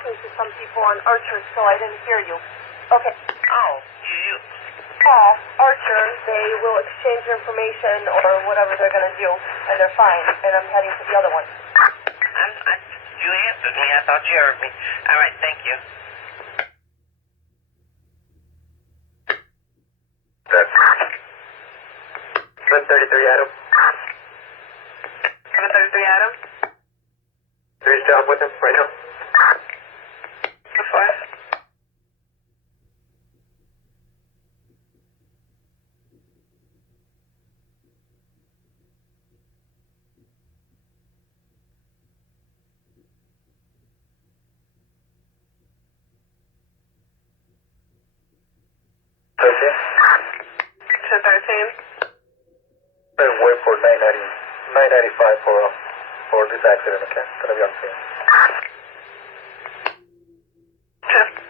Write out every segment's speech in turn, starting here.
talking to some people on Archer, so I didn't hear you. Okay. Oh, you... Paul, Archer, they will exchange information or whatever they're going to do, and they're fine, and I'm heading to the other one. You answered me. I thought you heard me. All right, thank you. That's 733 Adam. 733 Adam? There's John with him right now. That's fine. Okay. 1013. Then wait for 995 for this accident, okay? Gonna be on scene. 10.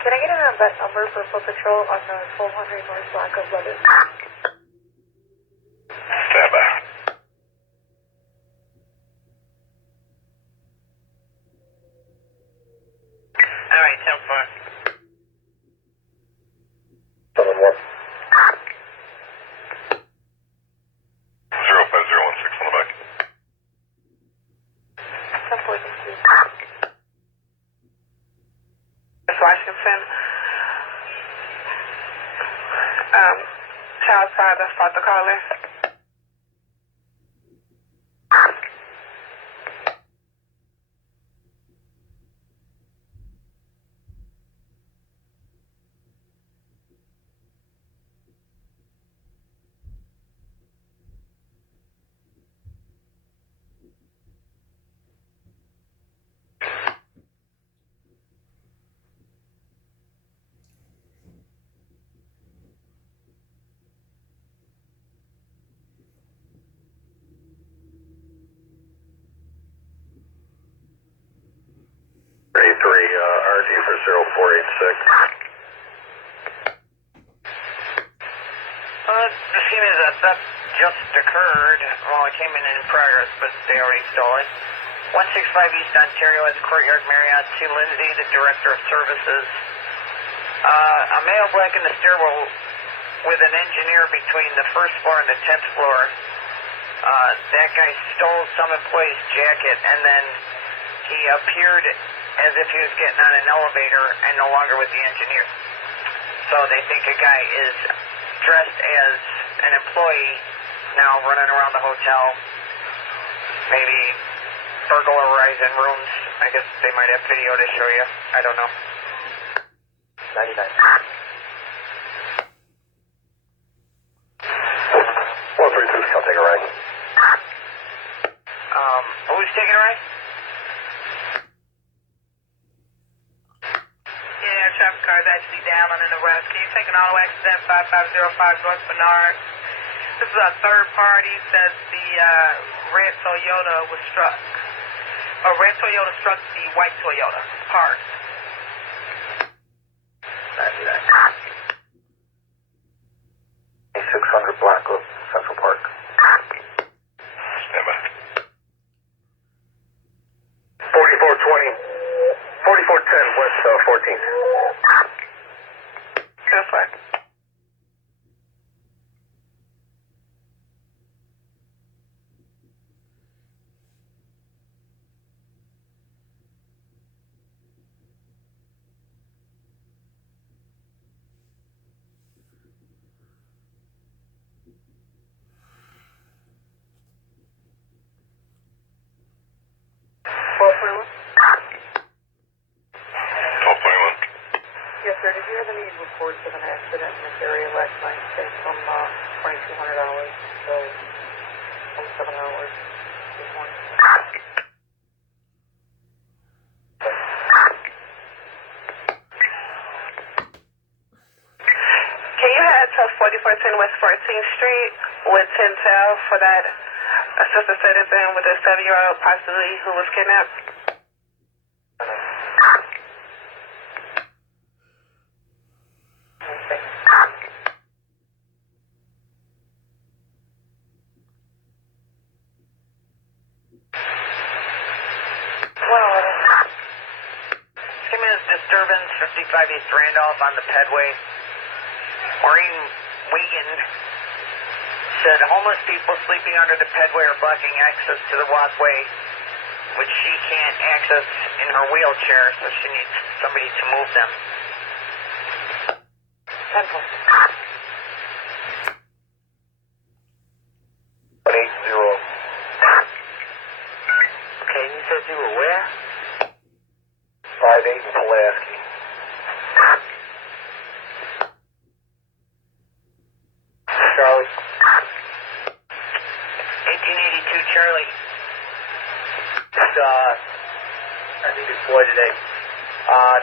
Can I get an best number for foot patrol on the 1200 North Black of Lebanon? Stand by. All right, tell for 7-1. 05016 on the back. 1042. Washington. Southside, that's about the caller. RD for 0486. The scene is a theft just occurred. Well, it came in progress, but they already stole it. 165 East Ontario at the Courtyard Marriott. To Lindsay, the Director of Services. A male black in the stairwell with an engineer between the first floor and the 10th floor. That guy stole some employee's jacket, and then he appeared as if he was getting on an elevator and no longer with the engineer. So they think a guy is dressed as an employee now running around the hotel, maybe burglarizing rooms. I guess they might have video to show you. I don't know. 99. 132, I'll take a ride. Who's taking a ride? Yeah, traffic car is actually down on an arrest. Can you take an auto accident 5505 North Bernard? This is a third party. Says the red Toyota was struck. A red Toyota struck the white Toyota parked. 99. 600 Black of Central Park. Stand by. 4420. 4410 West 14th. That's fine. Did you have any reports of an accident in this area last night? Say from $2,200 to 27 hours this morning. Can you head to 4410 West 14th Street with 1012 for that assistant citizen with a 7-year-old possibly who was kidnapped? Give me this disturbance, 55 East Randolph on the Pedway. Maureen Wiegand said homeless people sleeping under the Pedway are blocking access to the walkway, which she can't access in her wheelchair, so she needs somebody to move them. 10-4. 180. Okay, you said you were where? 58 Pulaski. Charlie. 1882 Charlie. I needed boy today.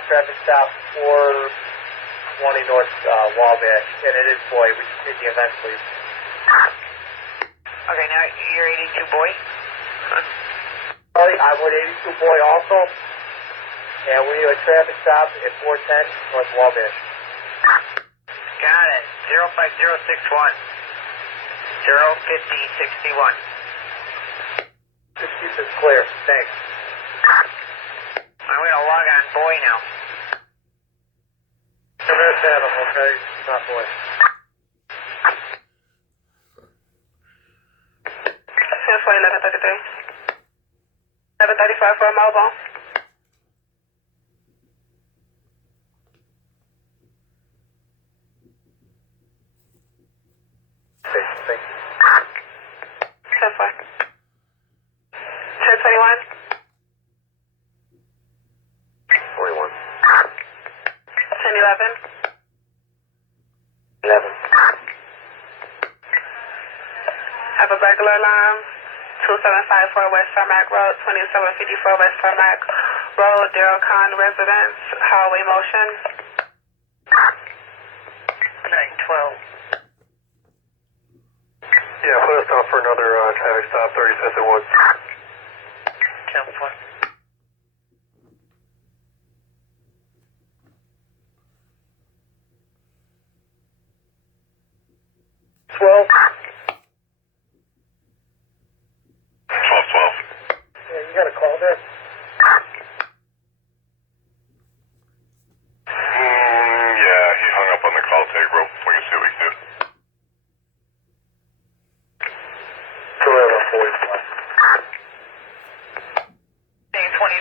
Traffic stop 420 North Wabash, and it is boy. We just need the event, please. Okay, now you're 82 boy? Charlie, I would 82 boy also, and we do a traffic stop at 410 North Wabash. Got it. 05061. 05061. Just keep this clear. Thanks. I'm gonna log on boy now. Come here, Phantom, okay? Not boy. 10-4, 1133. 1135 for a mobile. Thank you. 10-4. 1021. 41. 1011. 11. Have a burglar alarm. 2754 West Tarmac Road, 2754 West Tarmac Road, Darrell Khan Residence, hallway motion. 912. Yeah, put us down for another traffic stop, 35th and Woods. 10-4. Twelve. 1212. Yeah, you got a call there? Yeah, he hung up on the call. Take rope. We can see what we can do. Correct, 41. 23.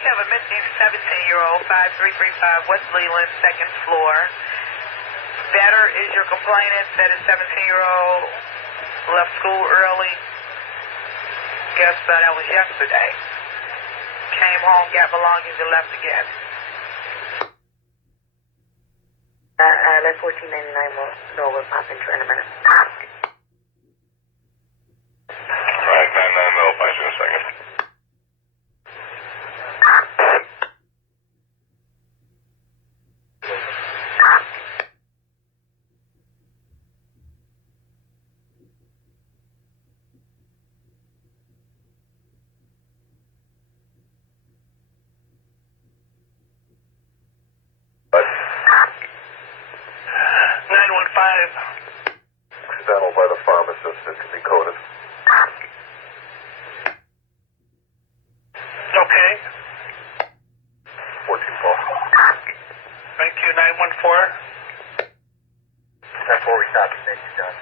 You have a missing 17-year-old, 5335 West Leland, second floor. Better is your complainant that his 17-year-old left school early. Guess that was yesterday. Came home, got belongings, and left again. Let 1499 will know we'll pop in for in a minute. Alright, 99, I'll find you in a second. But 915. accidental by the pharmacist, it can be coded. Okay. 14 Paul. Thank you, 914. 10-4, we copy. Thank you, John.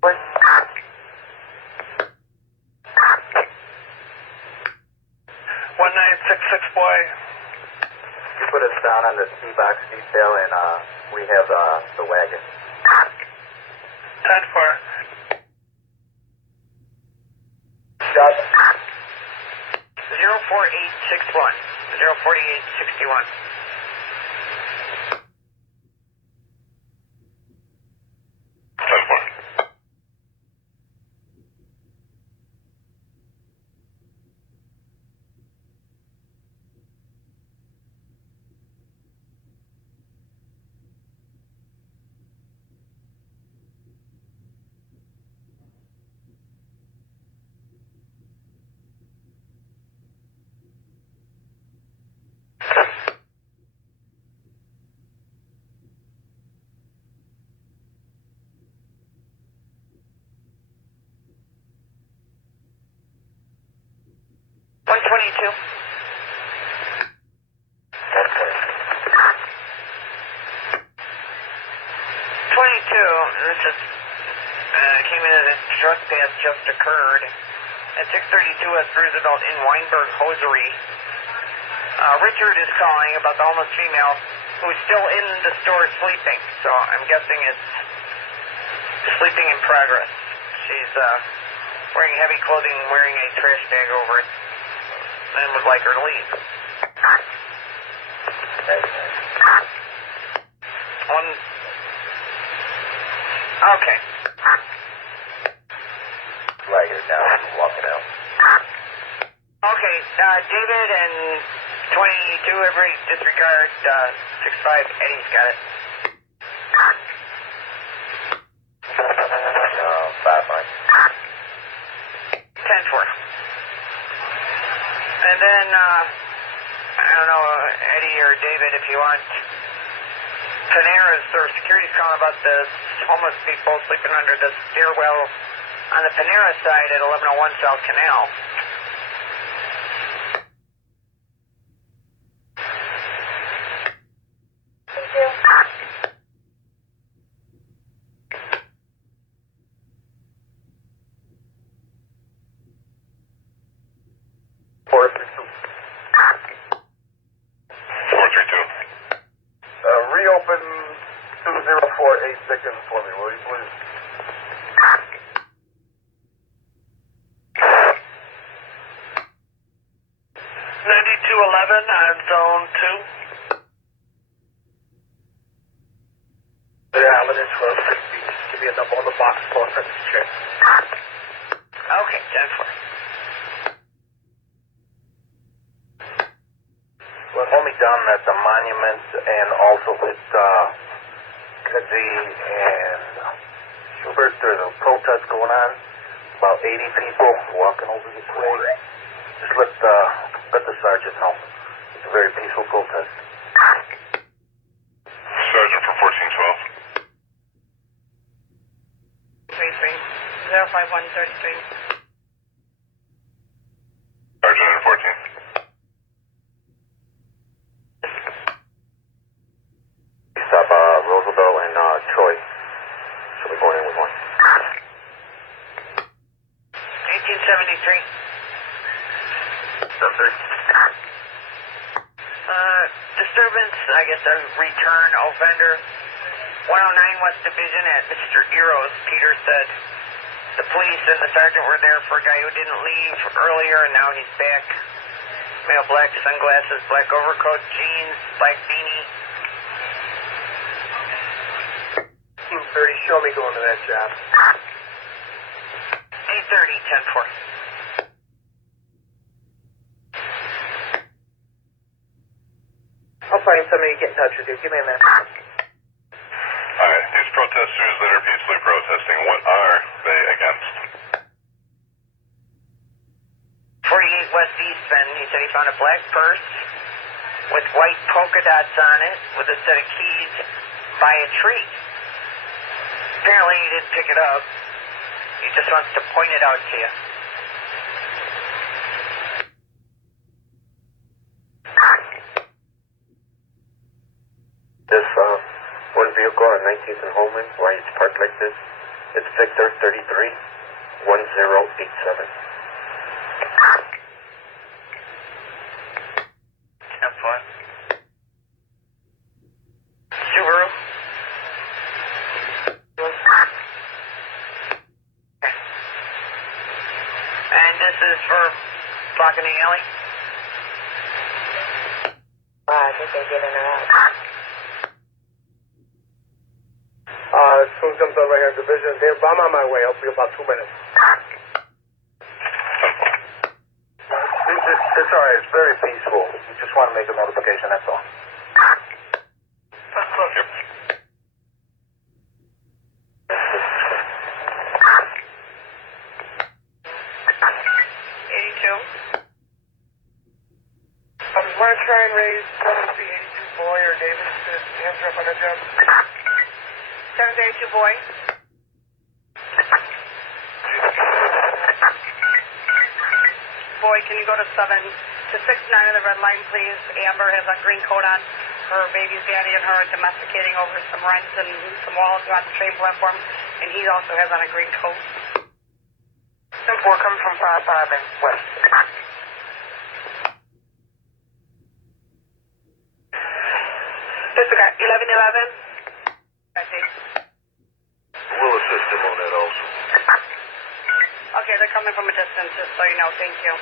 What? 1966 boy. You put us down on the C-box detail, and we have the wagon. 10-4. Shot. 04861. 04861. 10-4. This is, came in as a trespass just occurred at 632 West Roosevelt in Weinberg Hosiery. Richard is calling about the homeless female who's still in the store sleeping, so I'm guessing it's sleeping in progress. She's wearing heavy clothing, wearing a trash bag over it, and would like her to leave. One. Okay. Flagging it down, walking out. Okay, David and 22, every disregard, 65, Eddie's got it. 5-9. 10-4. And then, I don't know, Eddie or David, if you want, Panera's, or security's calling about the homeless people sleeping under the stairwell on the Panera side at 1101 South Canal. Thank you. Reopen 20486 for me, will you please? 9211 on zone 2. Yeah, I'm in 1260. Give me a number on the box for a check. Okay, 10-4. Well, hold me down at the monument and also with Kidzi and Schubert. There's a protest going on. About 80 people walking over this way. Just let the sergeant know. It's a very peaceful protest. Sergeant for 1412. 05133. Sergeant and 14. Stop Roosevelt and Troy. Should be going in with one. 1873. Disturbance, I guess a return offender. 109 West Division at Mr. Eros. Peter said the police and the sergeant were there for a guy who didn't leave earlier, and now he's back. Male, black sunglasses, black overcoat, jeans, black beanie. Team 30, show me going to that job. 830, 10-4. I'll find somebody to get in touch with you. Give me a minute. Hi, these protesters that are peacefully protesting, what are they against? 48 West Eastman, he said he found a black purse with white polka dots on it with a set of keys by a tree. Apparently he didn't pick it up. He just wants to point it out to you. This one vehicle on 19th and Holman, why it's parked like this, it's Victor 33 1087. 10-4. Subaru. this is for blocking the alley? I think they're getting her out. Soon comes over here, division. I'm on my way. I'll be about 2 minutes. It's all right. It's very peaceful. We just want to make a notification, that's all. Yep. 82. I was going to try and raise 7C82 boy or Davis to answer up on a job. 7C82 boy. Boy, can you go to 69 of the red line, please? Amber has a green coat on. Her baby's daddy and her are domesticating over some rents and some walls on the train platform, and he also has on a green coat. 10-4 coming from 5-5 and west. Disregard 1111. I see. We'll assist him on that also. Okay, they're coming from a distance, just so you know. Thank you.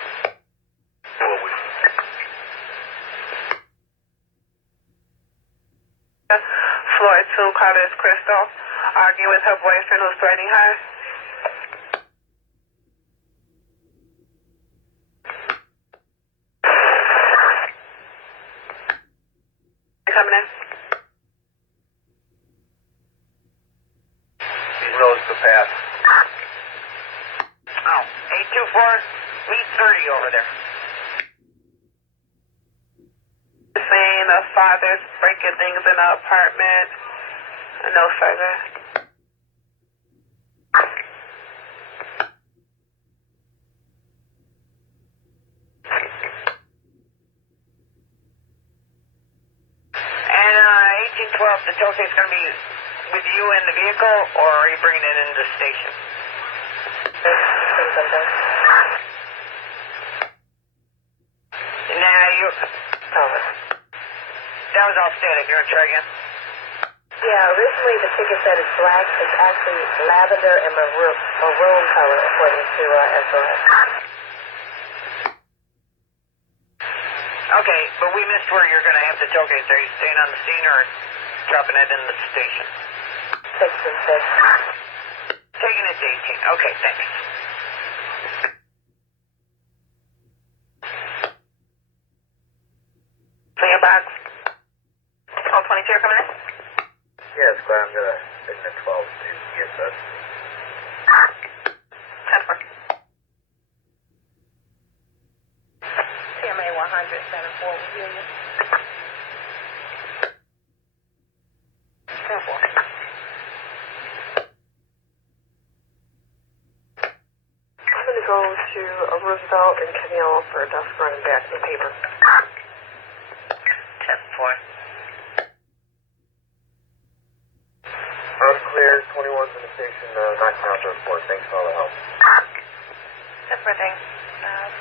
Floor 2, Carlos Crystal, arguing with her boyfriend who's threatening her. Coming in. He knows the path. Oh, 824, lead 30 over there. Saying the father's breaking things in the apartment. No further. And 1812, the tow-safe going to be with you in the vehicle, or are you bringing it into the station? Nah, you... That was all static. You want to try again? Yeah, originally the ticket said it's black. It's actually lavender and maroon color, according to SOS. Okay, but we missed where you're going to have the tailgate. Are you staying on the scene or dropping it in the station? 6 and 6. Taking it to 18. Okay, thanks. Bring it back. Oh, 22 coming in? Yes, glad I'm going to signal 12 to ESS. 10-4. TMA 100, 74, we hear you. 10-4. I'm going to go to Roosevelt and Camille for a desk run and back to the paper. 10-4. Unclear, 21's in the station, not counter report. Thanks for all the help. Separate thing.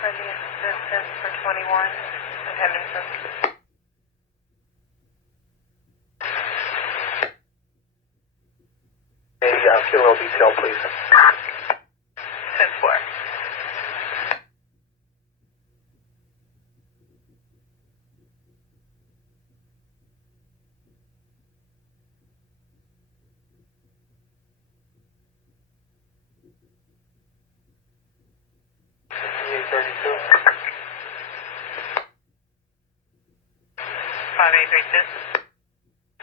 For the assistance for 21 in Henderson. Hey, funeral detail, please. 10-4.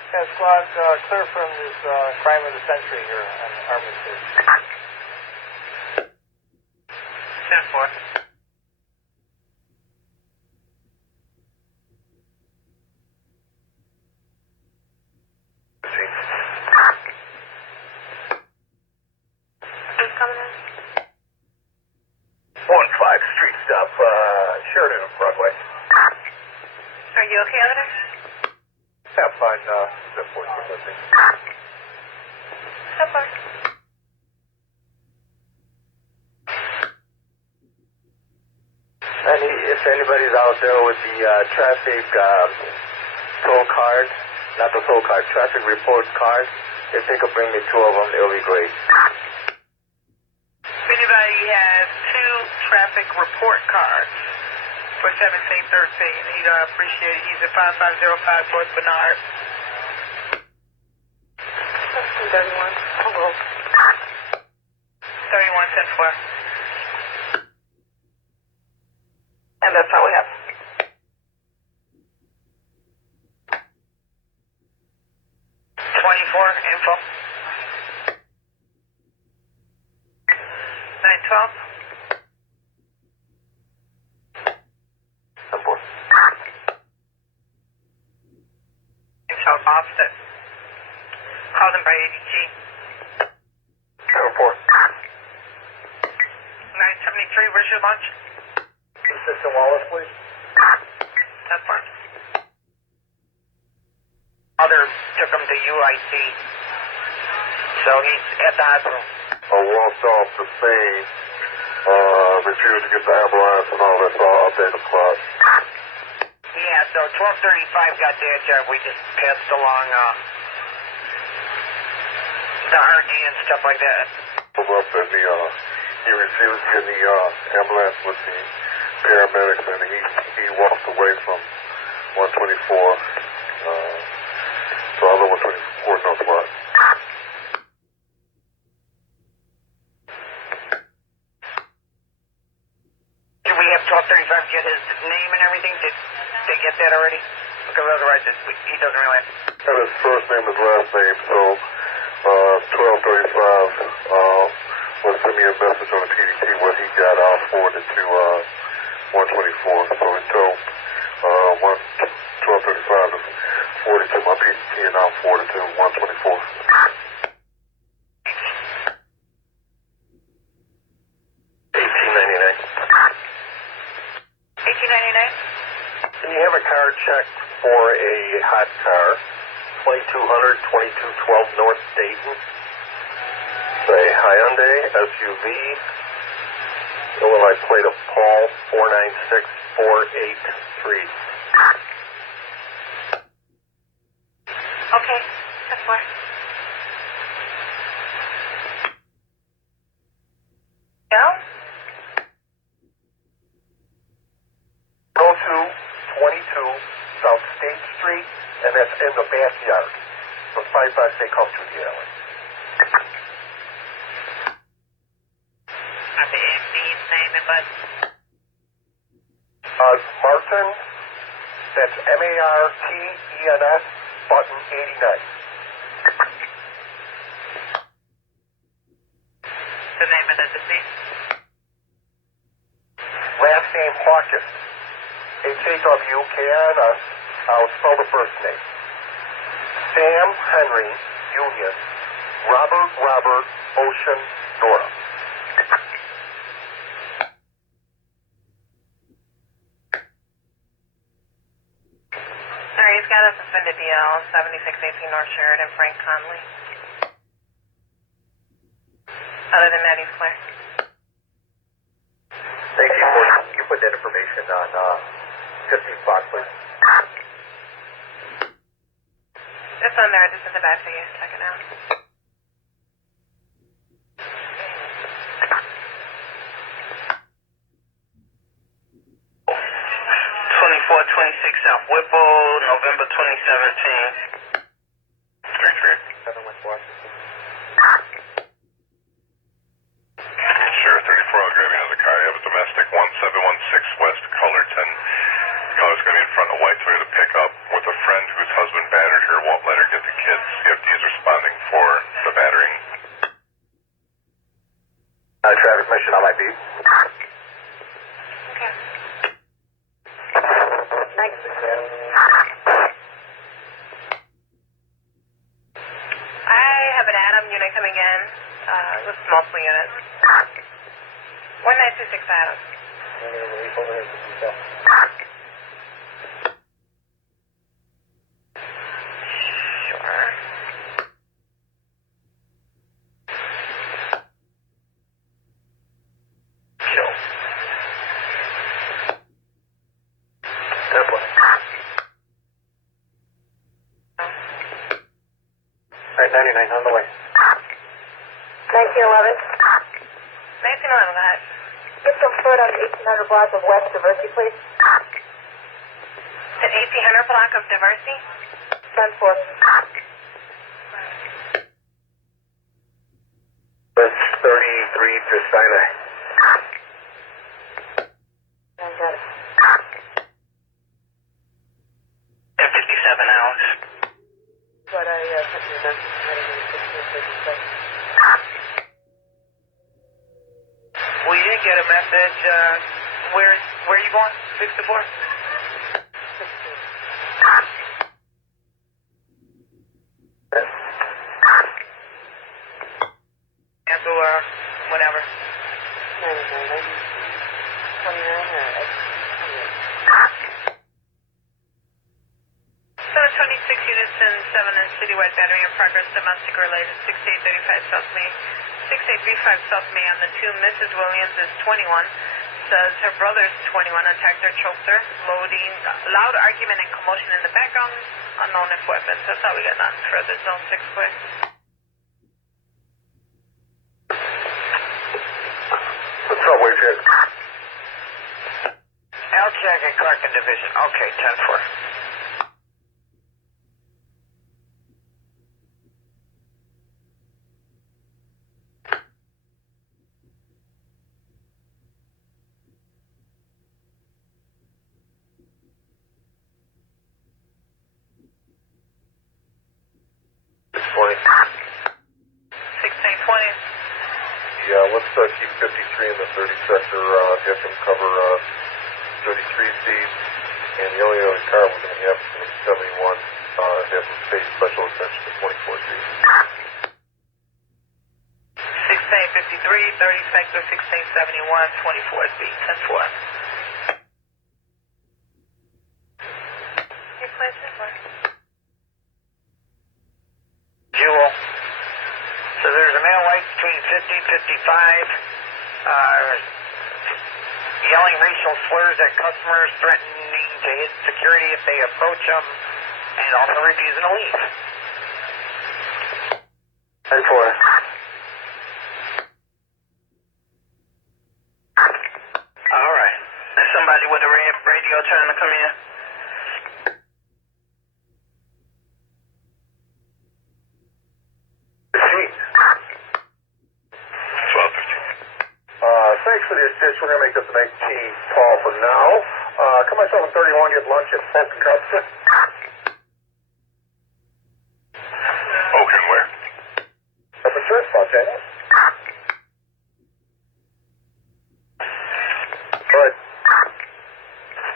Yeah, squad, clear from this crime of the century here on Armitage. 10-4. Who's coming in? 1-5 street stop, Sheridan and Broadway. Are you okay over there? Yeah, fine, zip 4 listening. So far. If anybody's out there with the traffic toll card, not the toll card, traffic report card, if they could bring me 2 of them, it'll be great. If anybody has 2 traffic report cards for 1713. He'd appreciate it. He's at 5505 North Bernard. 31. Hello. 3110-4. And that's all we have. 24, info. 912. Report. South Austin. Called in by ADG. Report. 973, where's your lunch? Assistant Wallace, please. That's fine. Other took him to UIC. So he's at the hospital. Walked off the scene, refused to get the ambulance and all that, so I'll update the clock. Yeah, so 1235 got that job. We just passed along the RD and stuff like that. Up and he refused to get the ambulance with the paramedics, and he walked away from 124, so other 124 no spot. Did we have 1235 get his name and everything? Did they get that already? Because otherwise he doesn't really have... And his first name and last name, so 1235 will send me a message on the PDT what he got. I'll forward it to 124. So he told 1235 to forward it to my PDT, and I'll forward it to 124. 1899. Can you have a car check for a hot car, 2200, 2212 North Dayton? It's a Hyundai SUV, Illinois plate of Paul 496483. Okay, that's fine. Yeah? 0222 South State Street, and that's in the backyard. So 5 say come to the alley. At the MD's name and button. Martin, that's MARTENS, button 89. The name of the deceased. Last name Hawkins, HAWKNS. I'll spell the first name. Sam Henry Union, Robert Ocean Nora. Alright, he's got a suspended DL, 7618 North Sheridan, Frank Conley. Other than that, he's clear. Thank you. Can you put that information on 15 Fox, please? It's on there, I just sent it back to you. Check it out. 2426 South Whipple, November 2017. 33. 7 West Washington. Sure, 34, I'll grab you another car. You have a domestic 1716 West Cullerton. Is going to be in front of a white Toyota pickup with a friend whose husband battered her, won't let her get the kids. EFD is responding for the battering. Traffic mission on my beat. Okay. Thanks. I have an Adam unit coming in. This is multiple units. 1926 Adam. Alright, 99 on the way. 1911. 1911, go ahead. It's Come forward on the 1800 block of West Diversity, please. The 1800 block of Diversity? 10-4. That's 33 to Sinai. I got it. And 57 Alex. But I sent you a message heading in 1656. We did get a message. Where are you going? 64? 16. Cancel whenever. 29 or 28? So 26 units and 7 in citywide battery in progress, domestic related, 6835 South May, 6835 South May on the 2. Mrs. Williams is 21, says her brother's 21, attacked her, choked her, loading, loud argument and commotion in the background, unknown if weapons. That's all we got, nothing further, zone 6 clear. What's up, Wayfair? L-check at Clarkin Division. Okay, 10-4. Yeah, let's keep 53 in the 30 sector, have him cover 33C, and the only other car we're going to have is going to be 71, have him pay special attention to 24C. 6853, 30 sector, 1671, 24 speed, 10-4. Hey, place 10-4. Jewel. So there's a male white between 50 and 55, yelling racial slurs at customers, threatening to hit security if they approach them, and also refusing to leave. 10-4. All right. There's somebody with a red radio trying to come in. Thanks for the assist. We're going to make this an 18 call for now. Come myself and 31, get lunch at Smoke and Cubs. Okay, where? Up at church, Los Angeles. Good.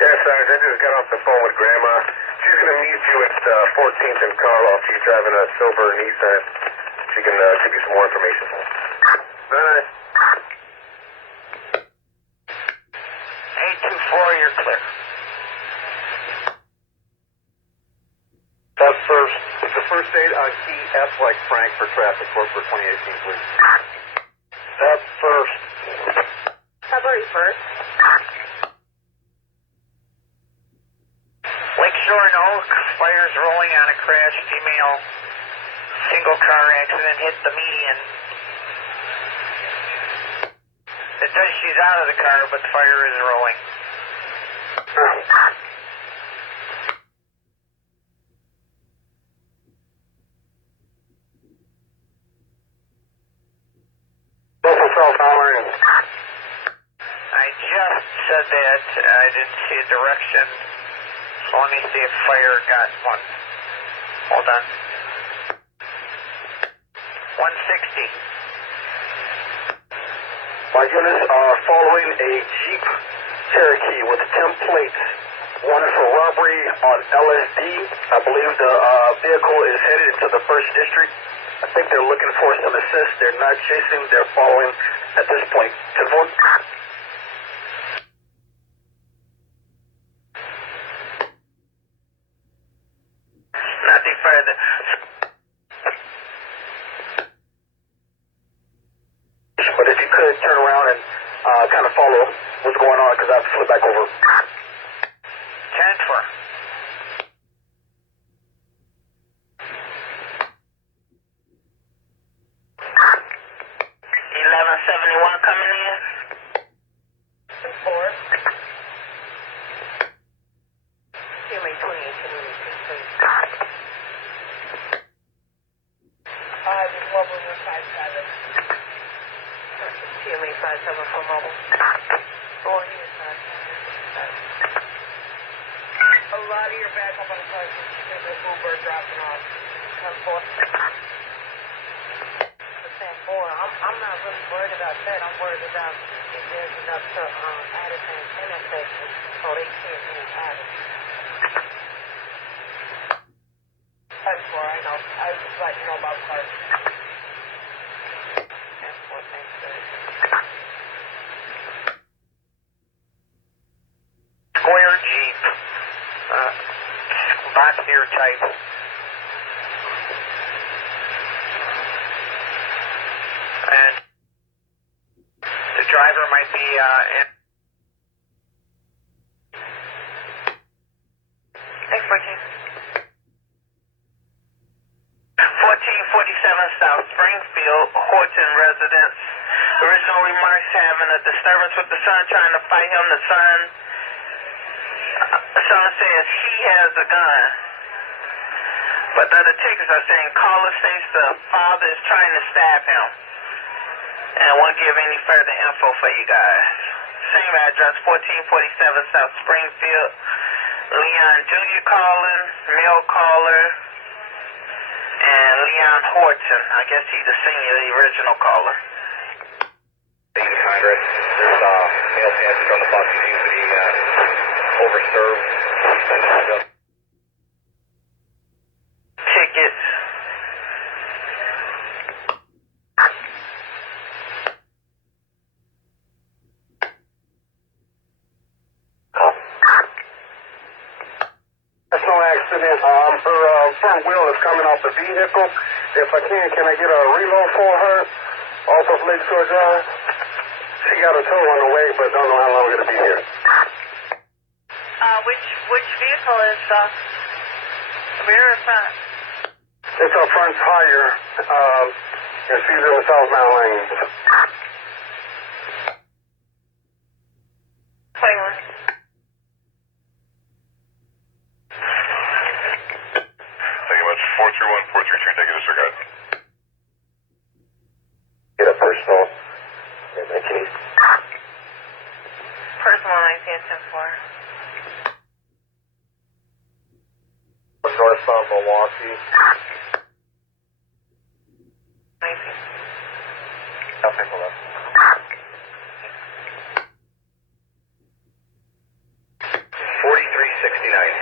Yeah, Sergeant, I just got off the phone with Grandma. She's going to meet you at 14th and Carl. She's driving a silver Nissan. She can give you some more information. Bye. 824, you're clear. That's first. It's the first aid on key F like Frank for traffic. Report for 2018, please. That's first. February 1st. Lakeshore and Oak, fires rolling on a crash. Female single car accident hit the median. It says she's out of the car, but the fire is rolling. Local cell tower. I just said that. I didn't see a direction. So let me see if fire got one. Hold on. 160. My units are following a Jeep Cherokee with 10 plates. One is for robbery on LSD. I believe the vehicle is headed into the 1st District. I think they're looking for some assist. They're not chasing. They're following at this point. 10-4. Nothing further. But if you could turn around and kind of follow what's going on, because I have to flip back over. 10-4. coming in. 4. CMA 28, can you repeat, please? This mobile is 57. CMA 57 for mobile. Go on here, 57. A lot of your backup on the car is the Uber dropping off. 10-4. 10-4. I'm not really worried about that. I'm worried about if there's enough to add it to antenna section so they can't be added. 10-4, I know. I was just letting you know about cars. 10-4, thanks, sir. Square Jeep. Box ear type. And the driver might be in. Thanks, 14. 1447 South Springfield, Horton residence. Original remarks having a disturbance with the son, trying to fight him. The son says he has a gun. But the other tickets are saying caller states the father is trying to stab him. And won't give any further info for you guys. Same address, 1447 South Springfield. Leon Jr. calling, male caller, and Leon Horton. I guess he's the senior, the original caller. 800. There's a male passenger on the bus. He seems to be overserved. Ticket. There's no accident. Her front wheel is coming off the vehicle. If I can I get a reload for her? Off of Lakeshore Drive? She got a tow on the way, but don't know how long it'll be here. Which vehicle is rear or front? It's our front tire. And she's in the southbound lane. 21. Thank you much. 431, 433, take it, disregard. Get a personal in that case. Personal 19-10-4. Northbound Milwaukee. 19. I'll take a look. 4369.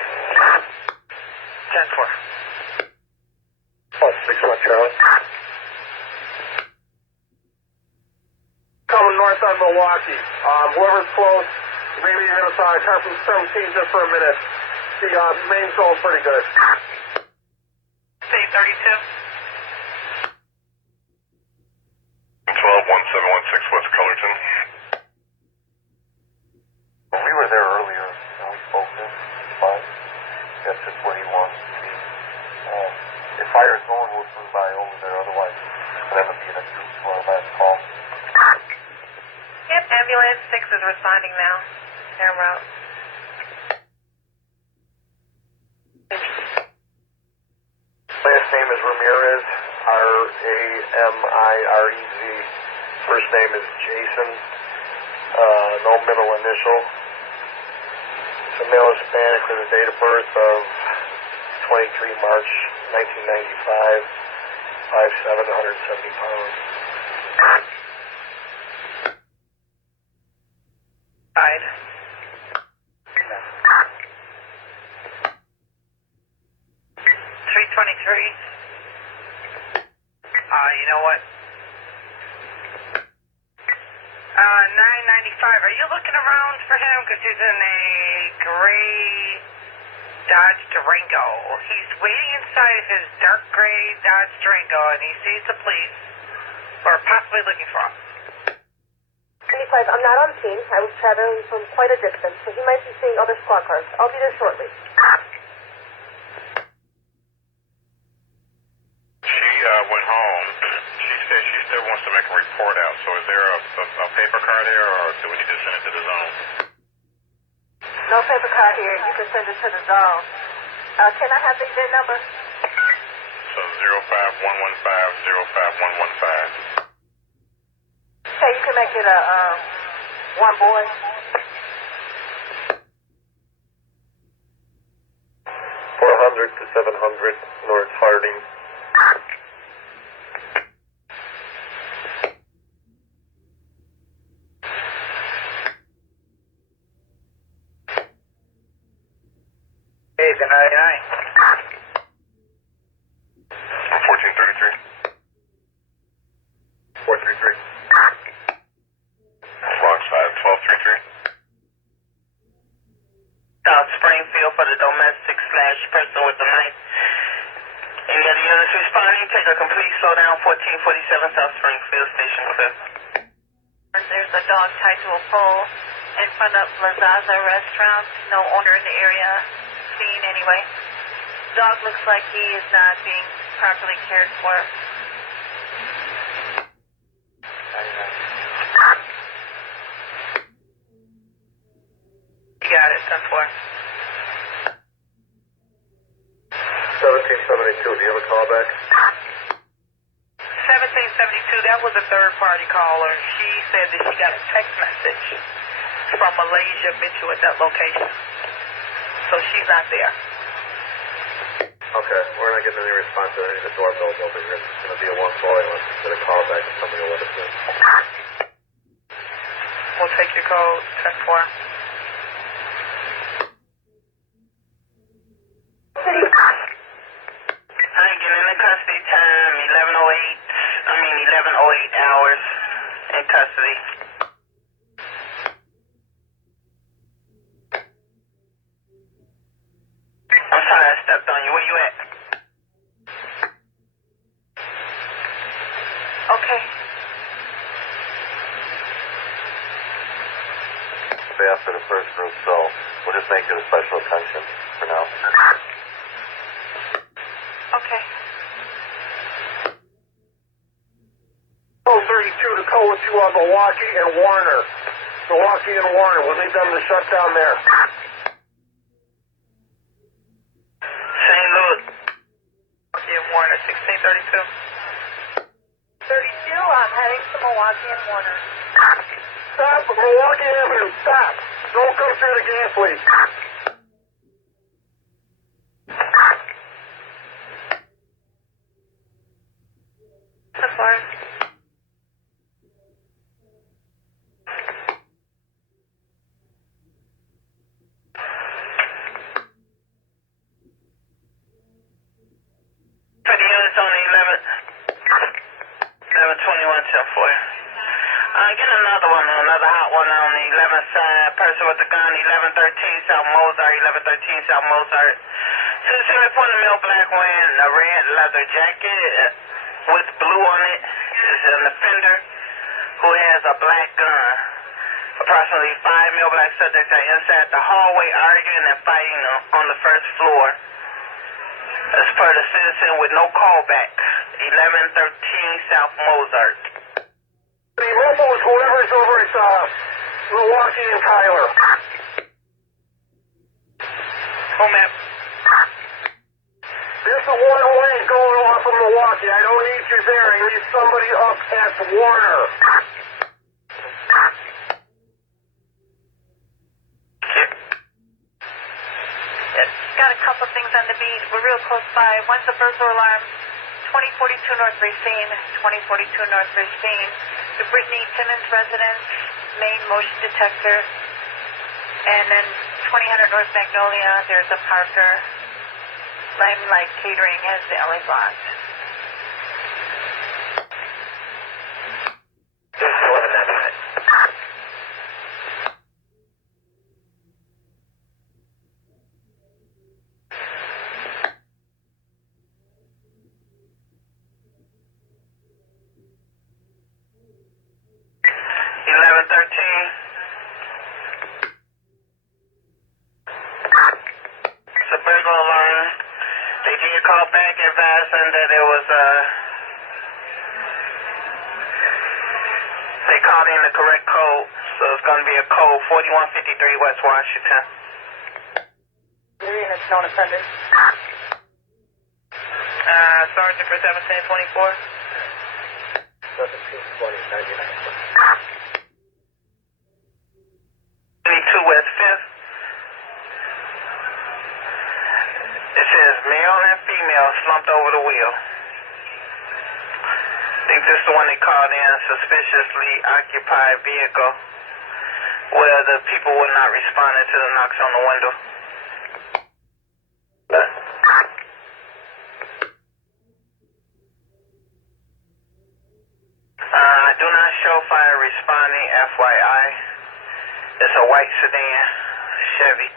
10-4. Plus 61 Charlie. Coming north on Milwaukee. Whoever's close, maybe you're going to turn from 17 just for a minute. The main's going pretty good. Say 32. 12-1716 West Cullerton. We were there earlier and we spoke to him. Fine. That's just what he wants to see. If fire's going, we'll swing by over there. Otherwise, we'll have to be in a queue for our last call. Yep, ambulance 6 is responding now. They're en route. Last name is Ramirez, R-A-M-I-R-E-Z. First name is Jason, no middle initial. It's a male Hispanic with a date of birth of 23 March 1995, 5'7", 170 pounds. Side. 323. You know what? 995. Are you looking around for him? Because he's in a gray Dodge Durango. He's waiting inside his dark gray Dodge Durango, and he sees the police, or possibly looking for him. 25, I'm not on scene. I was traveling from quite a distance, so he might be seeing other squad cars. I'll be there shortly. She went home. She said she still wants to make a report out, so is there a paper card here, or do we need to send it to the zone? No paper card here. You can send it to the zone. Can I have the VIN number? So 05115 05115. Okay, you can make it a one boy. 400 to 700 North Harding. Hey, the 99. 1433. 433. Wrong side, 1233. South Springfield for the domestic/person with the knife. Any other units responding? Take a complete slowdown, 1447 South Springfield, station clear. There's a dog tied to a pole in front of Lazaza restaurant. No owner in the area seen anyway. Dog looks like he is not being properly cared for. You got it, 10-4. 1772, do you have a callback? 1772, that was a third-party caller. She said that she got a text message from Malaysia Mitchell at that location. So she's not there. Okay, we're not getting any response to any of the doorbells over here. It's going to be a one call unless we get a call back and somebody will let us in. We'll take your code, 10-4. I'm getting into custody time, 11:08 hours in custody. I'm sorry I stepped on you. Where you at? Okay. After the first group, so we'll just make it a special attention for now. Okay. 32 to code with you on Milwaukee and Warner. Milwaukee and Warner, we'll need them to shut down there. St. Louis. Okay, Warner, 1632. 32, I'm heading to Milwaukee and Warner. Stop, Milwaukee Avenue, stop. Don't come through the gas leak. Support. For the units on the 1121 till 4. Get another one, another hot one on the 11th side. Person with the gun, 1113 South Mozart, 1113 South Mozart. Suicide point, a male black wearing a red leather jacket with blue on it. Is an offender who has a black gun. Approximately 5 male black subjects are inside the hallway arguing and fighting on the first floor. As per the citizen with no callback, 1113 South Mozart. The mobile is whoever's over at Milwaukee and Tyler. Home map. There's the Warner lane going off of Milwaukee. I don't need you there. I need somebody up at Warner. Got a couple things on the beat. We're real close by. One's a burglar alarm. 2042 North Racine. 2042 North Racine. The Brittany Timmons residence. Main motion detector. And then 2000 North Magnolia. There's a Parker. Limelight Catering has the LA blocked. Just 1199. It's a burglar alarm. They did call back advising that it was they called in the correct code, so it's going to be a code 4153 West Washington. Units known offenders. Sergeant for 1724. 1720, 22 West 5th. It says male and female slumped over the wheel. I think this is the one they called in, suspiciously occupied vehicle, where the people were not responding to the knocks on the window. I do not show fire responding, FYI. It's a white sedan, Chevy.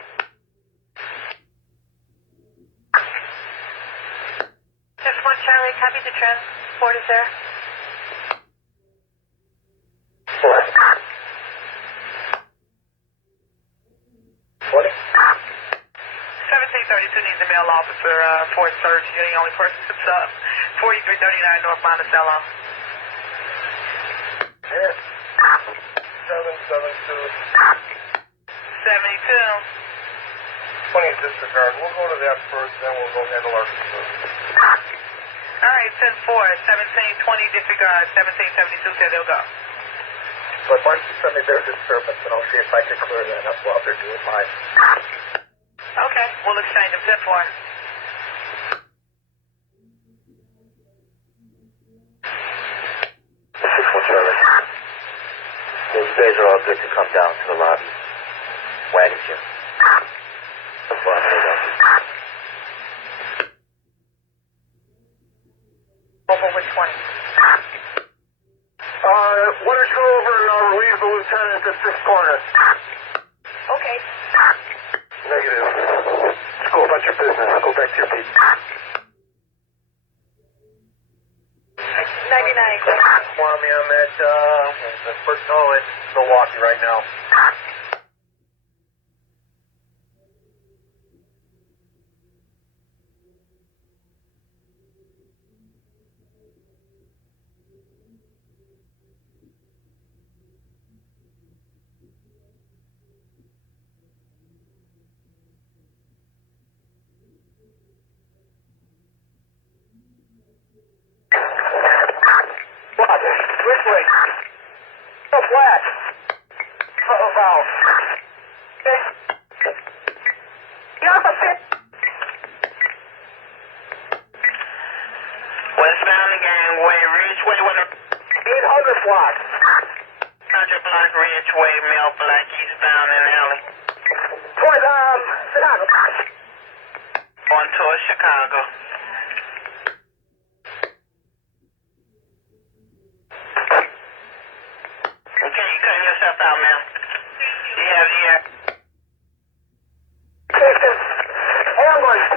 Just 1 Charlie, copy the transport is there. What? 20? 1732 needs a male officer for a search. You're the only person that's up. 4339 North Monticello. Yes. 772. 72. 20 disregard. We'll go to that first, then we'll go handle our pursuit. All right, 10-4. 1720 disregard. 1772 said they'll go. But why don't you send me their disturbance, and I'll see if I can clear that up while they're doing mine. Okay, we'll exchange them. 10-4. You guys are all good to come down to the lobby. Wagon Jim. Over with 20. One or two over and I'll relieve the lieutenant at this corner. Okay. Negative. Let's go about your business. Go back to your beat. 99. Want me on that, it's Milwaukee right now. Which way? Go flat. Valve. Okay. Get off the fit. Westbound gangway, Ridgeway, 800 block. 100 block Ridgeway, male black eastbound in alley. Towards, Chicago. On towards Chicago. Okay, you cutting yourself out, ma'am. You have the air. Ambulance.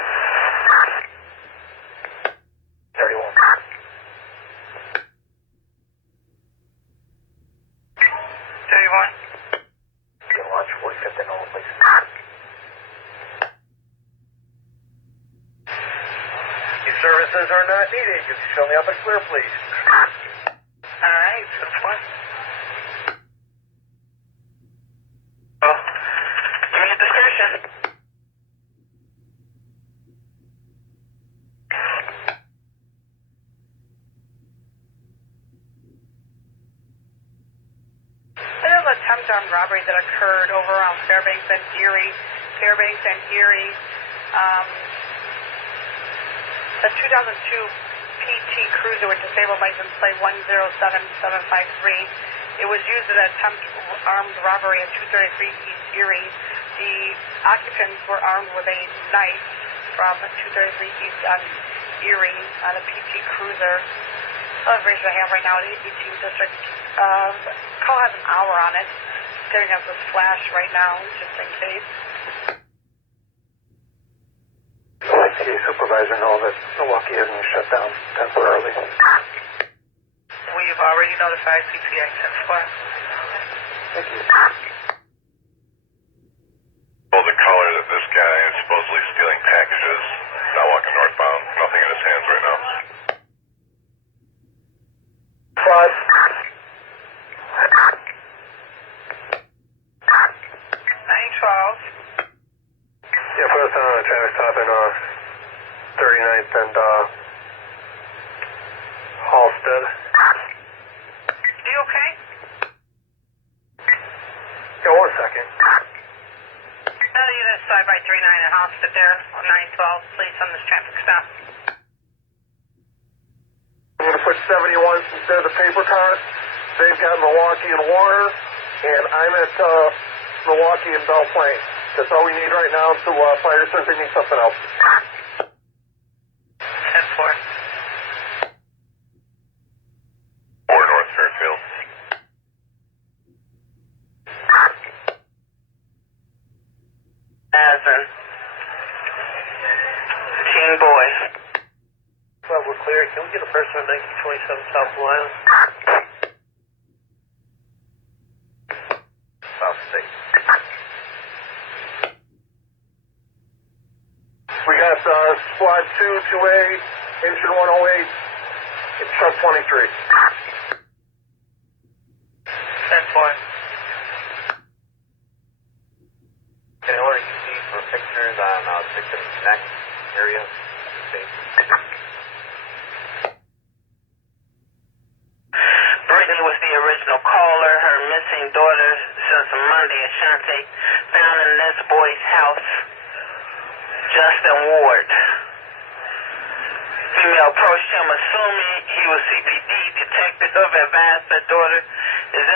31. 31. Get launch 45th and all, please. Your services are not needed. You can show me up and clear, please. All right, 10-4. Oh, give me a description. There's an attempt on robbery that occurred over around Fairbanks and Erie. A 2002 PT Cruiser with disabled license plate 107753. It was used in an attempt armed robbery at 233 East Erie. The occupants were armed with a knife from 233 East on Erie on a PT Cruiser. The information I have right now in 18 District. Call has an hour on it. Staring at this flash right now, just in case. Let the supervisor know that Milwaukee isn't shut down temporarily. We've already notified CPX 10-4. Thank you. Well, the caller that this guy is supposedly stealing packages, not walking northbound, nothing in his hands right now. Plus. stop in 39th and Halstead. You okay? Yeah, 1 second. Unit side by 39 and Halstead there on 912. Please on this traffic stop. I'm going to put 71 instead of the paper cars. They've got Milwaukee and Warner, and I'm at Milwaukee and Belle Plaine. That's all we need right now to fire as soon as they need something else. 10-4. Or North Fairfield. Aspen. Team Boy. Well, we're clear. Can we get a person on 1927 South Blue Island? South State. We got Squad 2, 2A, Engine 108, and Truck 23. 10-4. Can I order UC for pictures on 6 and Neck area? Brittany was the original caller. Her missing daughter since Monday, Ashante, found in this boy's house. Justin Ward. Female approached him assuming he was CPD. Detective advised her daughter is in